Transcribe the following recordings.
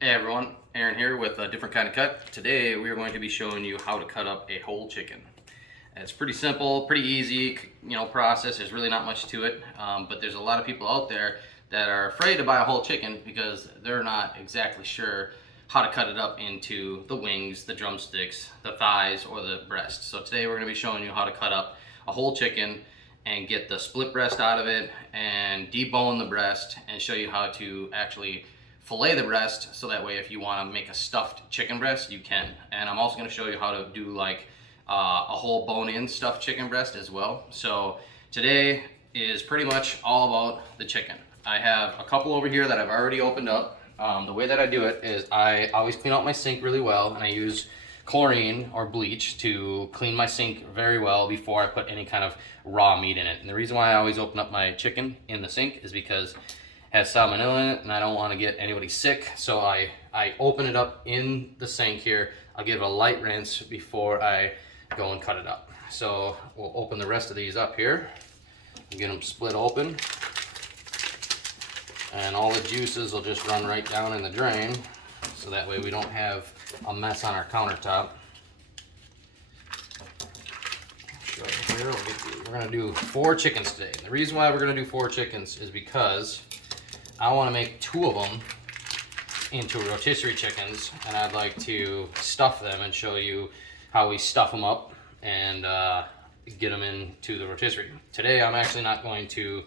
Hey everyone, Aaron here with a different kind of cut. Today we are going to be showing you how to cut up a whole chicken. It's pretty simple, pretty easy, process. There's really not much to it, but there's a lot of people out there that are afraid to buy a whole chicken because they're not exactly sure how to cut it up into the wings, the drumsticks, the thighs, or the breast. So today we're going to be showing you how to cut up a whole chicken and get the split breast out of it and debone the breast and show you how to actually fillet the breast, so that way if you want to make a stuffed chicken breast, you can. And I'm also going to show you how to do like a whole bone-in stuffed chicken breast as well. So today is pretty much all about the chicken. I have a couple over here that I've already opened up. The way that I do it is I always clean out my sink really well, and I use chlorine or bleach to clean my sink very well before I put any kind of raw meat in it. And the reason why I always open up my chicken in the sink is because has salmonella in it and I don't want to get anybody sick, so I open it up in the sink here. I'll give it a light rinse before I go and cut it up. So we'll open the rest of these up here and get them split open, and all the juices will just run right down in the drain, so that way we don't have a mess on our countertop. Here, we're going to do 4 chickens today. The reason why we're going to do 4 chickens is because I want to make 2 of them into rotisserie chickens, and I'd like to stuff them and show you how we stuff them up and get them into the rotisserie. Today I'm actually not going to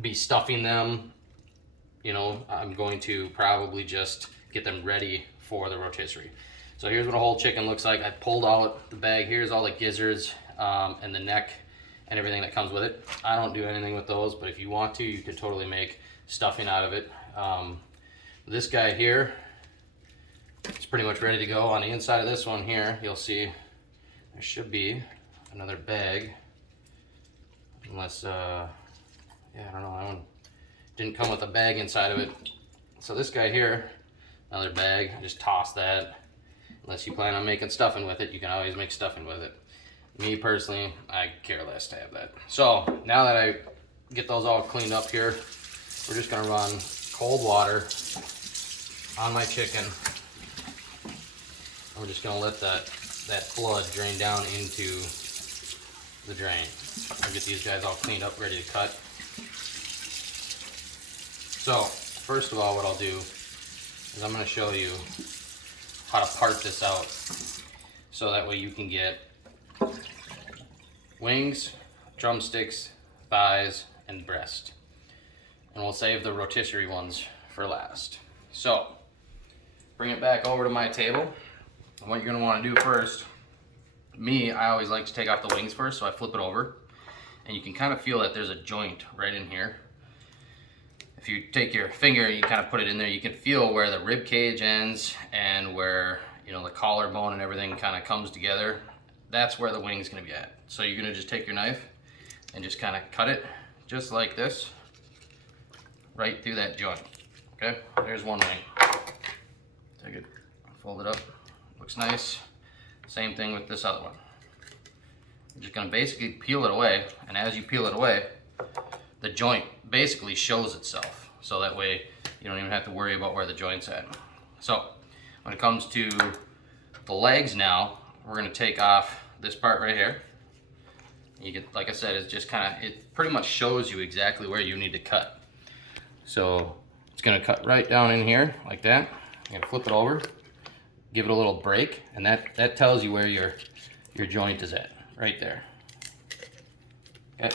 be stuffing them, I'm going to probably just get them ready for the rotisserie. So here's what a whole chicken looks like. I pulled out the bag. Here's all the gizzards and the neck and everything that comes with it. I don't do anything with those, but if you want to, you could totally make stuffing out of it. This guy here is pretty much ready to go. On the inside of this one here, you'll see there should be another bag, unless I don't know, that one didn't come with a bag inside of it. So this guy here, another bag. I just toss that. Unless you plan on making stuffing with it, you can always make stuffing with it. Me personally, I care less to have that. So now that I get those all cleaned up here, we're just gonna run cold water on my chicken. We're just gonna let that blood drain down into the drain. I'll get these guys all cleaned up, ready to cut. So first of all, what I'll do is I'm gonna show you how to part this out, so that way you can get wings, drumsticks, thighs, and breast. And we'll save the rotisserie ones for last. So bring it back over to my table. And what you're gonna wanna do first, I always like to take off the wings first, so I flip it over. And you can kind of feel that there's a joint right in here. If you take your finger, you kind of put it in there, you can feel where the rib cage ends and where, the collarbone and everything kind of comes together. That's where the wing's gonna be at. So you're gonna just take your knife and just kind of cut it just like this, right through that joint. Okay, there's one wing. Take it, fold it up, looks nice. Same thing with this other one. You're just gonna basically peel it away, and as you peel it away, the joint basically shows itself. So that way you don't even have to worry about where the joint's at. So when it comes to the legs now, we're gonna take off this part right here. You get, like I said, it's just it pretty much shows you exactly where you need to cut. So it's gonna cut right down in here like that. You're gonna flip it over, give it a little break, and that tells you where your joint is at, right there. Okay,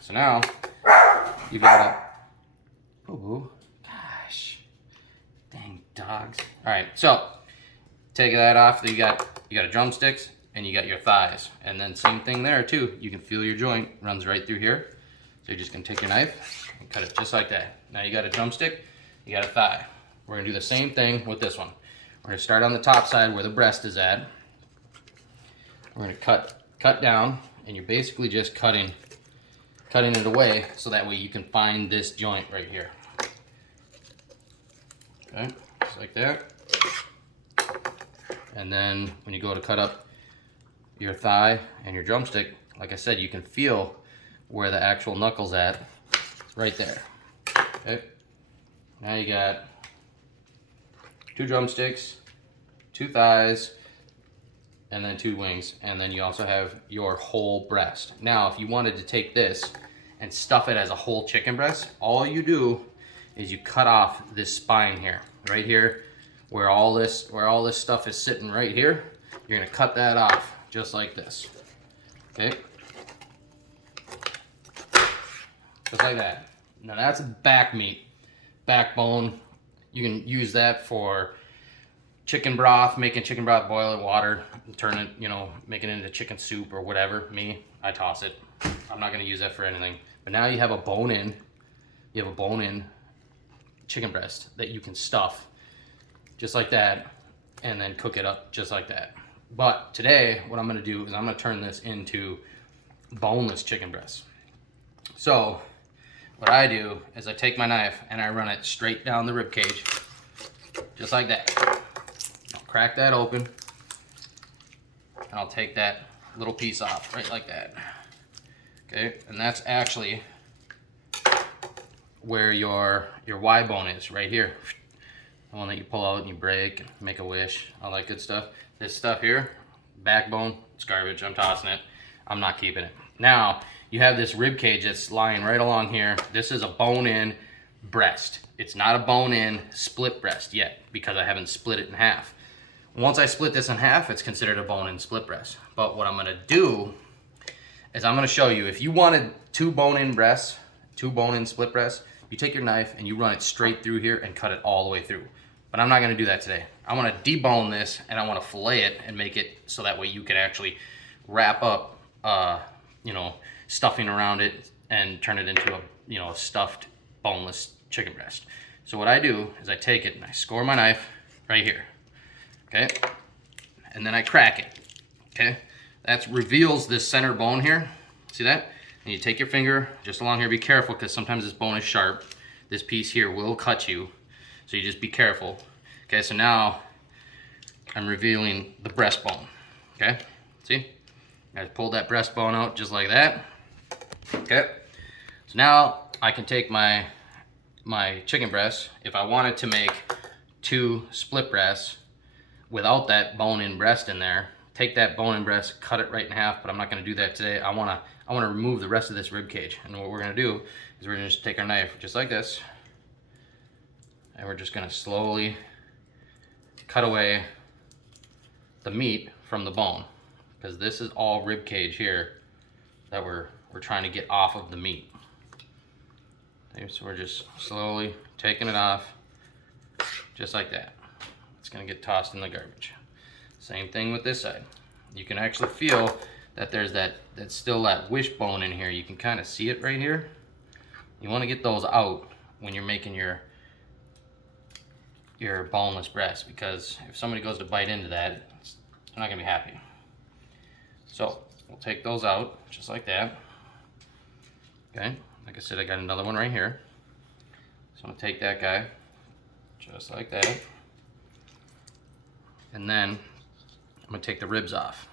so now you got gosh, dang dogs. All right, so take that off. You got a drumsticks and you got your thighs, and then same thing there too. You can feel your joint runs right through here. So you're just gonna take your knife and cut it just like that. Now you got a drumstick, you got a thigh. We're gonna do the same thing with this one. We're gonna start on the top side where the breast is at. We're gonna cut down, and you're basically just cutting it away, so that way you can find this joint right here. Okay, just like that. And then when you go to cut up your thigh and your drumstick, like I said, you can feel where the actual knuckle's at, right there. Okay, now you got 2 drumsticks, 2 thighs, and then 2 wings. And then you also have your whole breast. Now, if you wanted to take this and stuff it as a whole chicken breast, all you do is you cut off this spine here, right here, where all this stuff is sitting right here. You're gonna cut that off just like this. Okay? Just like that. Now that's back meat, backbone. You can use that for chicken broth, making chicken broth, boil it, water, turn it, you know, make it into chicken soup or whatever. Me, I toss it. I'm not gonna use that for anything. But now you have a bone-in, chicken breast that you can stuff just like that and then cook it up just like that. But today, what I'm gonna do is I'm gonna turn this into boneless chicken breast. So what I do is I take my knife and I run it straight down the rib cage, just like that. I'll crack that open and I'll take that little piece off, right like that. Okay, and that's actually where your Y bone is, right here. The one that you pull out and you break, make a wish, all that good stuff. This stuff here, backbone, it's garbage. I'm tossing it. I'm not keeping it. Now, you have this rib cage that's lying right along here. This is a bone-in breast. It's not a bone-in split breast yet because I haven't split it in half. Once I split this in half, it's considered a bone-in split breast. But what I'm gonna do is I'm gonna show you, if you wanted 2 bone-in breasts, 2 bone-in split breasts, you take your knife and you run it straight through here and cut it all the way through. But I'm not gonna do that today. I wanna debone this and I wanna fillet it and make it so that way you can actually wrap up, you know, stuffing around it and turn it into a, you know, stuffed boneless chicken breast. So what I do is I take it and I score my knife right here, okay? And then I crack it, okay? That reveals this center bone here, see that? And you take your finger just along here, be careful because sometimes this bone is sharp. This piece here will cut you, so you just be careful. Okay, so now I'm revealing the breastbone, okay? See? I pulled that breastbone out just like that. Okay, so now I can take my chicken breast. If I wanted to make 2 split breasts without that bone-in breast in there, take that bone-in breast, cut it right in half, but I'm not gonna do that today. I wanna remove the rest of this rib cage. And what we're gonna do is we're gonna just take our knife just like this, and we're just gonna slowly cut away the meat from the bone, because this is all rib cage here that we're trying to get off of the meat. Okay, so we're just slowly taking it off, just like that. It's gonna get tossed in the garbage. Same thing with this side. You can actually feel that there's that's still that wishbone in here. You can kind of see it right here. You want to get those out when you're making your boneless breast, because if somebody goes to bite into that, they're not gonna be happy. So we'll take those out just like that. Okay, like I said, I got another one right here. So I'm gonna take that guy just like that. And then I'm gonna take the ribs off.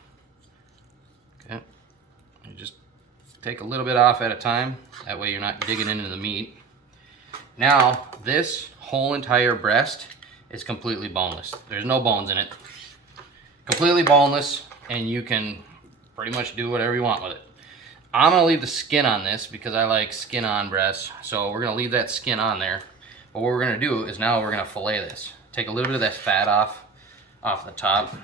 Okay, you just take a little bit off at a time. That way you're not digging into the meat. Now, this whole entire breast is completely boneless. There's no bones in it. Completely boneless, and you can pretty much do whatever you want with it. I'm gonna leave the skin on this because I like skin on breasts. So we're gonna leave that skin on there. But what we're gonna do is now we're gonna fillet this. Take a little bit of that fat off the top.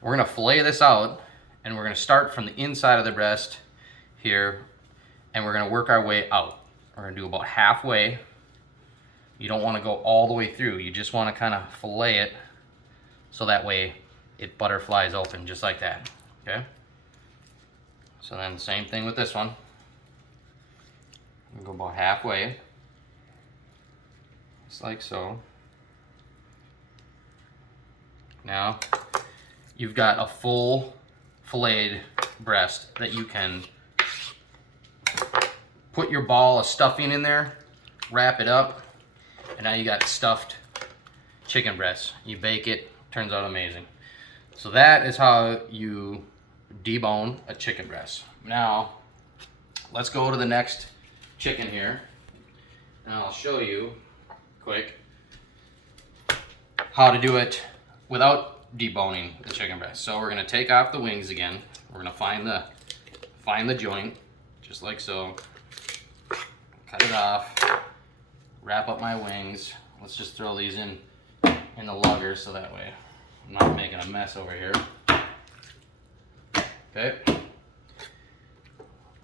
We're gonna fillet this out, and we're gonna start from the inside of the breast here, and we're gonna work our way out. We're gonna do about halfway. You don't wanna go all the way through. You just wanna kinda fillet it so that way it butterflies open just like that, okay? So then same thing with this one. We'll go about halfway, just like so. Now, you've got a full filleted breast that you can put your ball of stuffing in there, wrap it up, and now you got stuffed chicken breast. You bake it, turns out amazing. So that is how you debone a chicken breast. Now, let's go to the next chicken here, and I'll show you quick how to do it without deboning the chicken breast. So we're gonna take off the wings again. We're gonna find the joint, just like so. Cut it off. Wrap up my wings. Let's just throw these in the lugger so that way I'm not making a mess over here. Okay.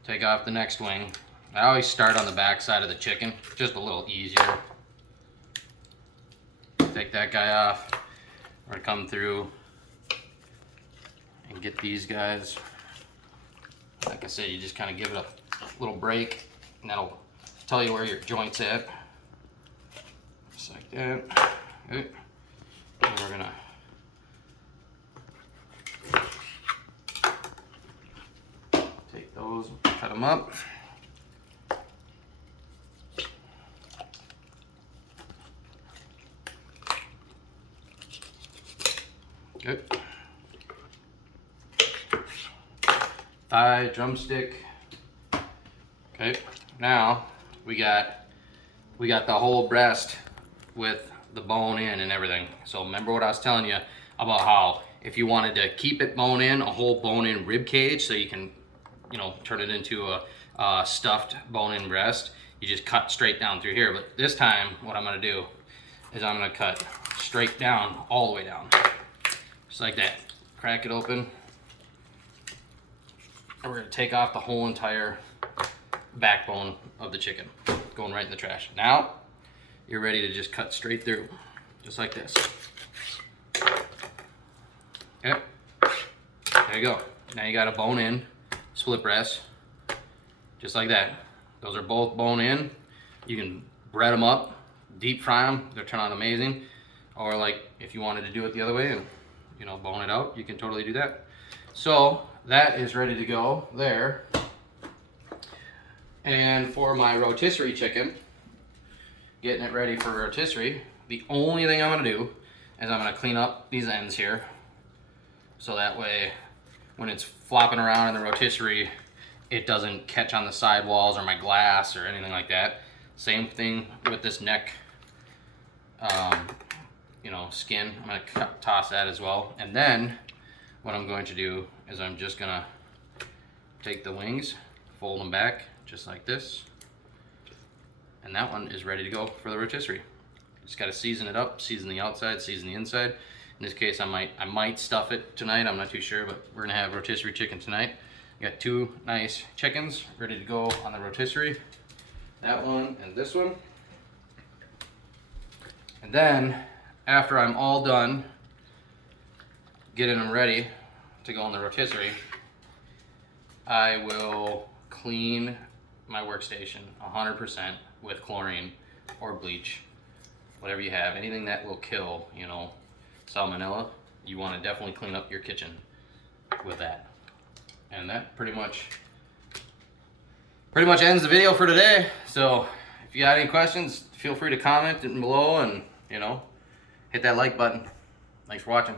Take off the next wing. I always start on the back side of the chicken, just a little easier. Take that guy off. We're gonna come through and get these guys. Like I said, you just kind of give it a little break, and that'll tell you where your joint's at. Just like that. Okay. And we're gonna take those, cut them up. Good. Thigh, drumstick. Okay. Now we got the whole breast with the bone in and everything. So remember what I was telling you about how if you wanted to keep it bone in, a whole bone in rib cage, so you can, you know, turn it into a stuffed bone in breast, you just cut straight down through here. But this time what I'm gonna do is I'm gonna cut straight down, all the way down. Just like that. Crack it open. And we're gonna take off the whole entire backbone of the chicken, going right in the trash. Now, you're ready to just cut straight through, just like this. Okay, there you go. Now you got a bone in, split breast, just like that. Those are both bone in. You can bread them up, deep fry them, they'll turn out amazing. Or like, if you wanted to do it the other way and, you know, bone it out, you can totally do that. So that is ready to go there. And for my rotisserie chicken, getting it ready for rotisserie, the only thing I'm gonna do is I'm gonna clean up these ends here. So that way, when it's flopping around in the rotisserie, it doesn't catch on the sidewalls or my glass or anything like that. Same thing with this neck, you know, skin. I'm gonna toss that as well. And then what I'm going to do is I'm just gonna take the wings, fold them back just like this. And that one is ready to go for the rotisserie. Just gotta season it up, season the outside, season the inside. In this case, I might stuff it tonight, I'm not too sure, but we're gonna have rotisserie chicken tonight. I got two nice chickens ready to go on the rotisserie. That one and this one. And then, after I'm all done getting them ready to go on the rotisserie, I will clean my workstation 100% with chlorine or bleach, whatever you have, anything that will kill, you know, salmonella. You want to definitely clean up your kitchen with that. And that pretty much ends the video for today. So if you got any questions, feel free to comment it below and, you know, hit that like button. Thanks for watching.